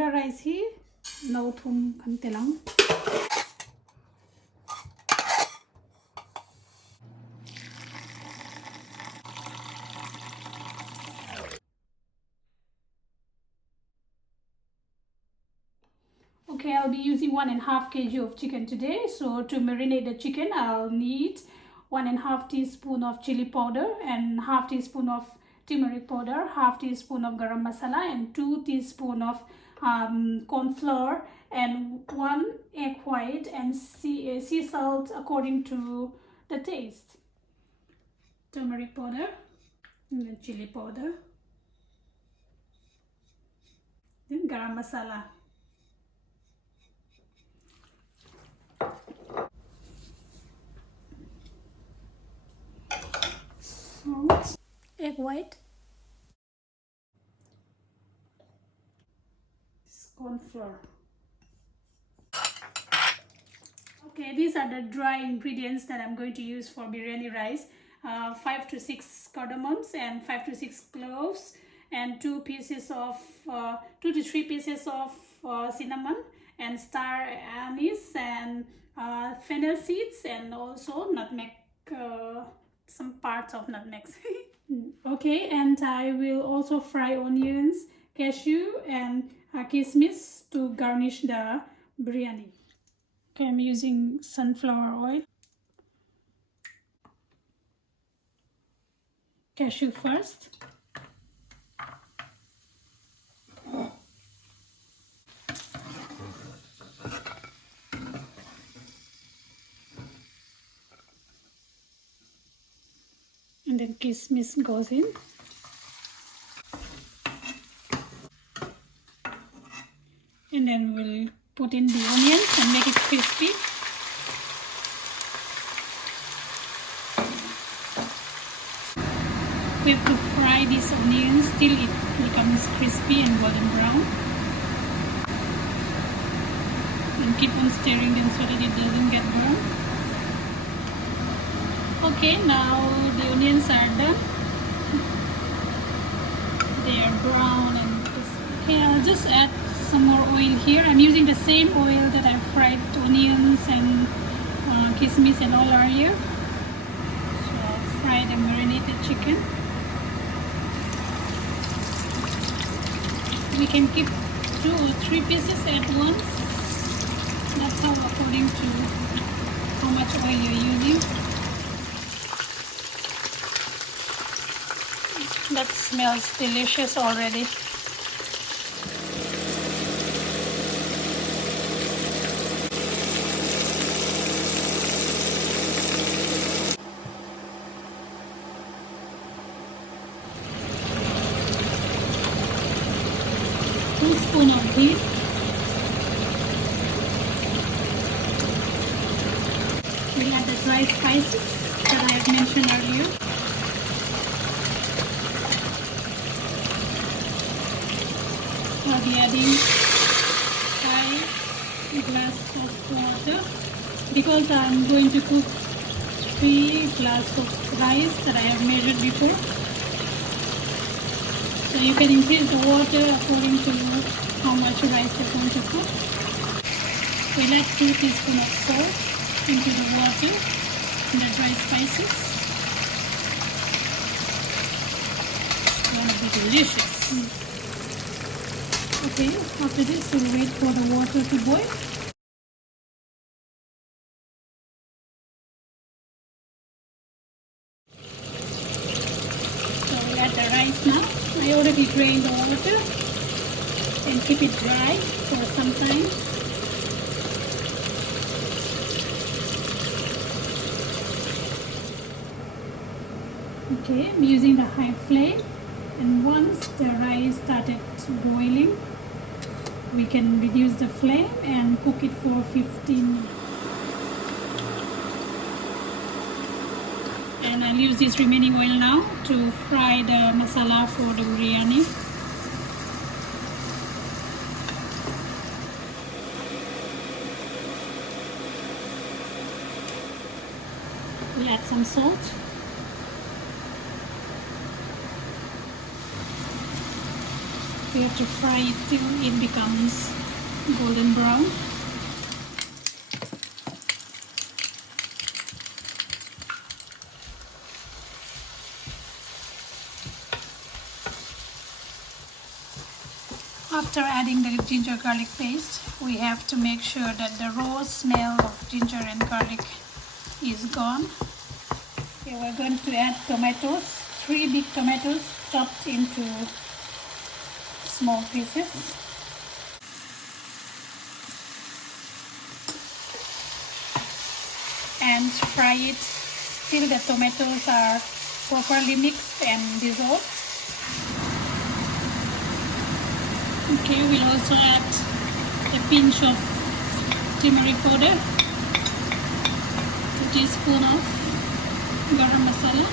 Jeera rice hi no thum kan telang. Okay, I'll be using 1.5 kg of chicken today. So to marinate the chicken, I'll need 1.5 teaspoon of chili powder and half teaspoon of turmeric powder, half teaspoon of garam masala, and 2 teaspoon of corn flour, and 1 egg white, and sea salt according to the taste. Turmeric powder and then chili powder, then garam masala. Salt, egg white, corn flour. Okay, these are the dry ingredients that I'm going to use for biryani rice. 5 to 6 cardamoms and 5 to 6 cloves, and 2 to 3 pieces of cinnamon, and star anise, and fennel seeds, and also nutmeg, some parts of nutmegs. Okay, and I will also fry onions, cashew, and kismis to garnish the biryani. Okay, I'm using sunflower oil. Cashew first. And then kismis goes in. And then we'll put in the onions and make it crispy. We have to fry these onions till it becomes crispy and golden brown. And keep on stirring them so that it doesn't get burned. Okay, now the onions are done. They are brown and crispy. Okay, I'll just add some more oil here. I'm using the same oil that I fried onions and kismis and all earlier. So I'll fry the marinated chicken. We can keep 2 or 3 pieces at once. That's how, according to how much oil you're using. That smells delicious already. Spoon of ghee, we'll add the dry spices that I have mentioned earlier. I'll be adding 5 glasses of water because I'm going to cook 3 glasses of rice that I have measured before. So you can increase the water according to how much rice you're going to cook. We'll add 2 teaspoons of salt into the water and the dry spices. It's going to be delicious. Okay, after this we'll wait for the water to boil. So we'll add the rice now. I already drained the water and keep it dry for some time. Okay, I'm using the high flame, and once the rice started boiling, we can reduce the flame and cook it for 15 minutes. And I'll use this remaining oil now to fry the masala for the biryani. We add some salt. We You have to fry it till it becomes golden brown. After adding the ginger garlic paste, we have to make sure that the raw smell of ginger and garlic is gone. Okay, we're going to add tomatoes, 3 big tomatoes chopped into small pieces. And fry it till the tomatoes are properly mixed and dissolved. Okay, we'll also add a pinch of turmeric powder, 2 teaspoons of garam masala,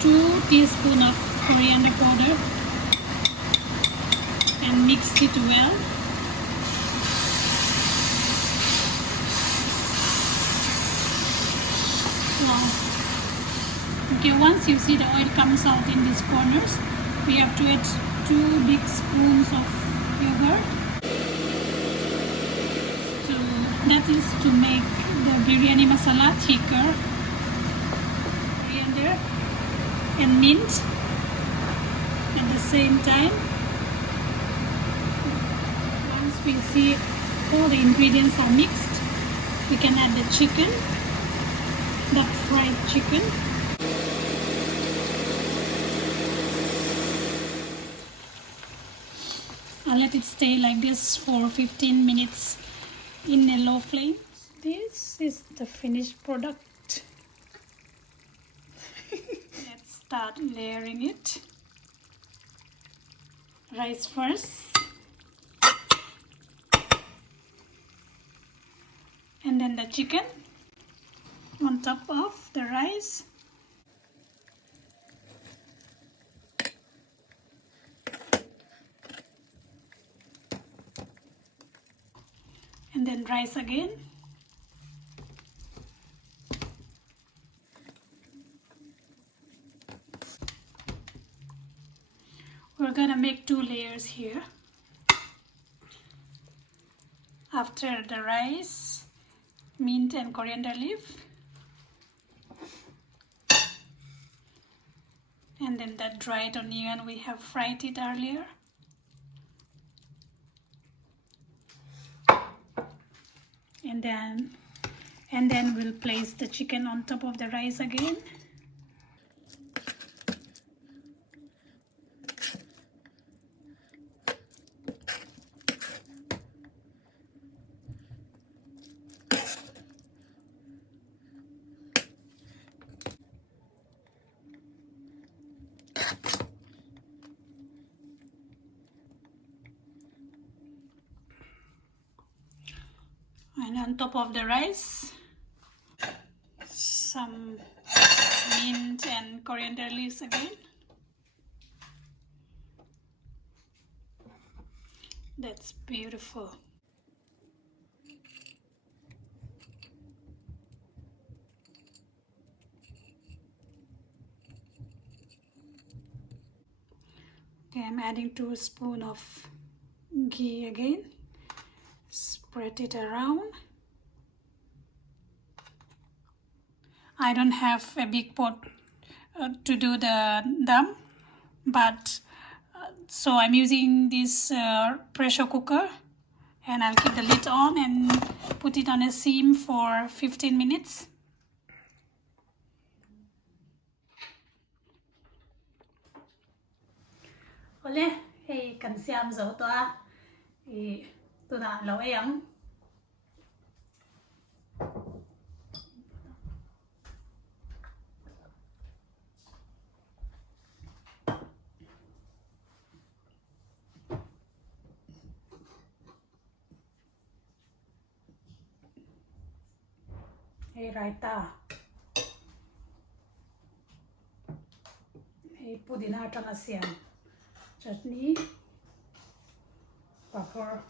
2 teaspoons of coriander powder, and mix it well. Wow. Okay, once you see the oil comes out in these corners, we have to add 2 big spoons of yogurt. So that is to make the biryani masala thicker. Coriander and mint at the same time. Once we see all the ingredients are mixed, we can add the chicken, the fried chicken. I'll let it stay like this for 15 minutes in a low flame. This is the finished product. Let's start layering it. Rice first. And then the chicken on top of the rice. And then rice again. We're gonna make 2 layers here. After the rice, mint and coriander leaf. And then the dried onion, we have fried it earlier. And then we'll place the chicken on top of the rice again. And on top of the rice, some mint and coriander leaves again. That's beautiful. Okay, I'm adding 2 spoons of ghee again. Spread it around. I don't have a big pot to do the dum, but so I'm using this pressure cooker, and I'll keep the lid on and put it on a steam for 15 minutes. Ole, hey, kan siam zo to a, tu na lo em. Hey, raita. Hey, pudina tang asiam. Chutney. Papad.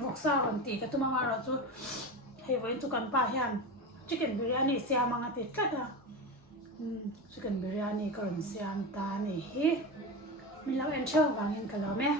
vok sa kan ti ka tuma maro chu hei voin chu kan pa hian chicken biryani siam anga ti tlata chicken biryani karon siam ta ni hi mi lo en show wangin ka lo me